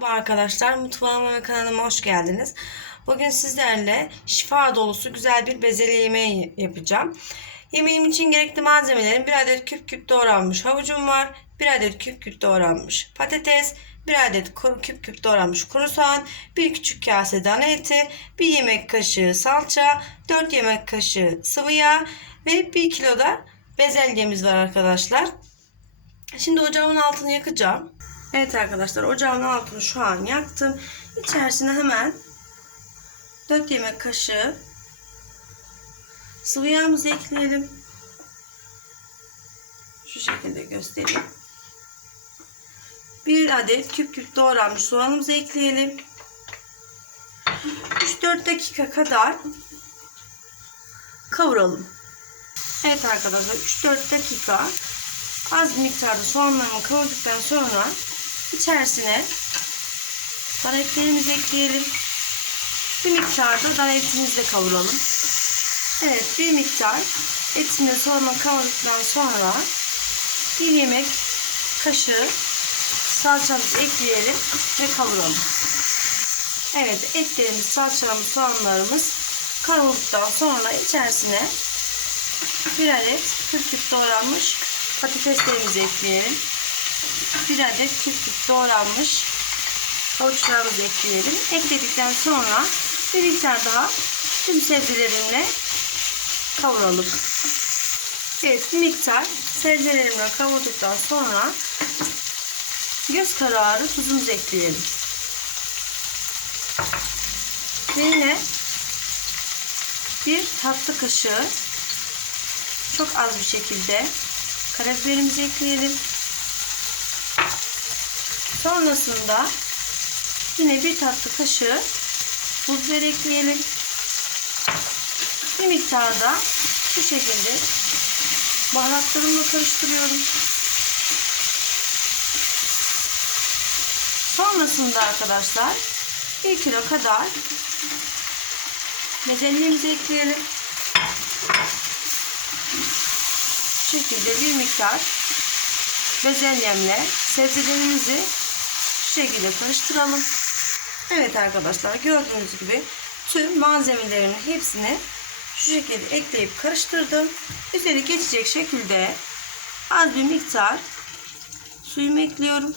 Merhaba arkadaşlar, mutfağıma ve kanalıma hoş geldiniz. Bugün sizlerle şifa dolusu güzel bir bezelye yemeği yapacağım. Yemeğim için gerekli malzemelerim 1 adet küp küp doğranmış havucum var, 1 adet küp küp doğranmış patates, 1 adet küp küp doğranmış kuru soğan, 1 küçük kase dana eti, 1 yemek kaşığı salça, 4 yemek kaşığı sıvı yağ ve 1 kilo da bezelyemiz var arkadaşlar. Şimdi ocağımın altını yakacağım. Evet arkadaşlar ocağın altını şu an yaktım. İçerisine hemen 4 yemek kaşığı sıvı yağımızı ekleyelim. Şu şekilde göstereyim. Bir adet küp küp doğranmış soğanımızı ekleyelim. 3-4 dakika kadar kavuralım. Evet arkadaşlar 3-4 dakika az miktarda soğanlarımı kavurduktan sonra içerisine dana etlerimizi ekleyelim. Bir miktarda dana etimizi de kavuralım. Evet bir miktar etini soğanla kavurduktan sonra bir yemek kaşığı salçamızı ekleyelim ve kavuralım. Evet etlerimiz, salçalarımız, soğanlarımız kavrulduktan sonra içerisine bir adet küp küp doğranmış patateslerimizi ekleyelim. Bir adet küp küp doğranmış havuçlarımızı ekleyelim. Ekledikten sonra bir miktar daha tüm sebzelerimle kavuralım. Evet miktar sebzelerimle kavurduktan sonra göz kararı tuzumuzu ekleyelim. Ve yine bir tatlı kaşığı çok az bir şekilde karabiberimizi ekleyelim. Sonrasında yine bir tatlı kaşığı pul biber ekleyelim. Bir miktar da şu şekilde baharatlarımla karıştırıyorum. Sonrasında arkadaşlar 1 kilo kadar bezelyemizi ekleyelim. Bu şekilde bir miktar bezelyemle sebzelerimizi şu şekilde karıştıralım. Evet arkadaşlar gördüğünüz gibi tüm malzemelerin hepsini şu şekilde ekleyip karıştırdım. Üzeri geçecek şekilde az bir miktar suyumu ekliyorum.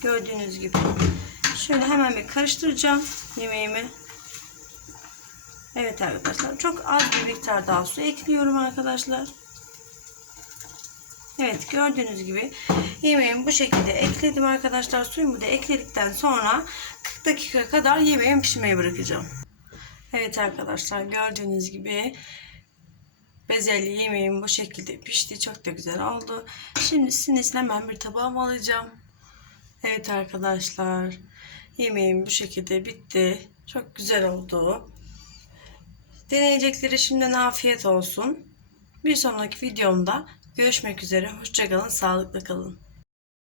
Gördüğünüz gibi. Şöyle hemen bir karıştıracağım yemeğimi. Evet arkadaşlar çok az bir miktar daha su ekliyorum arkadaşlar. Evet gördüğünüz gibi yemeğimi bu şekilde ekledim arkadaşlar. Suyumu da ekledikten sonra 40 dakika kadar yemeğimi pişmeye bırakacağım. Evet arkadaşlar gördüğünüz gibi bezelye yemeğim bu şekilde pişti. Çok da güzel oldu. Şimdi sizin için hemen bir tabağıma alacağım. Evet arkadaşlar yemeğim bu şekilde bitti. Çok güzel oldu. Deneyecekleri şimdiden afiyet olsun. Bir sonraki videomda görüşmek üzere. Hoşçakalın, sağlıklı kalın.